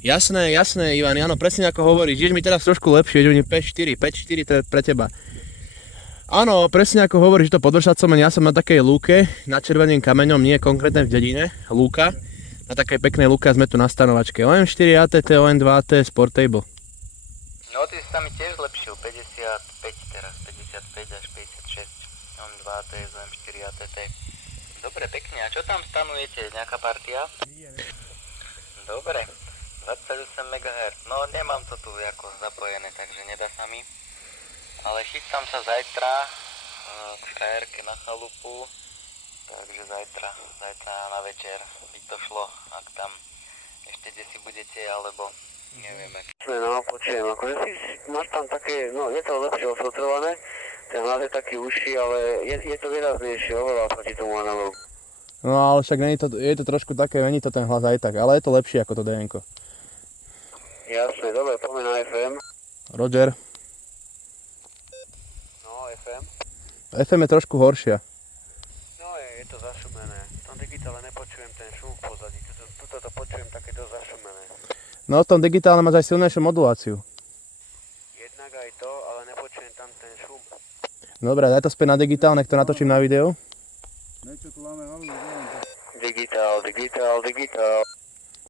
Jasné, jasné, Ivan, áno, presne ako hovoríš. Ideš mi teraz trošku lepšie, ideš mi 5-4, to je pre teba. Áno, presne ako hovoríš, to podržať som, ja som na takej lúke, nad červeným kameňom, nie konkrétne v dedine, lúka. Na takej peknej lúke a sme tu na stanovačke. OM4 ATT, OM2 AT, Sportable. No ty si sa mi tiež zlepšil, 55 teraz, 55 až 56. OM2 ATS, OM4 ATT. Dobre, pekne, a čo tam stanujete, nejaká partia? Dobre, 28 MHz, no nemám to tu ako zapojené, takže nedá sa mi. Ale chystám sa zajtra k frajerke na chalupu, takže zajtra na večer by to šlo, ak tam ešte kde si budete, alebo nevieme. No, počujem, akože máš tam také, no je to lepšie ofiltrované, ten hlas je taký užší, ale je to výraznejšie oveľa proti tomu analogu. No ale však je to trošku také, není to ten hlas aj tak, ale je to lepšie ako to DN-ko. Jasne, dobre, poďme na FM. Roger. No, FM. FM je trošku horšia. No, je to zašumené. V tom digitále nepočujem ten šum v pozadí, tuto to počujem také dosť zašumené. No v tom digitálne máš aj silnejšiu moduláciu. Jednak aj to, ale nepočujem tam ten šum. Dobre, daj to späť na digitál, nech to natočím na video. Digitál.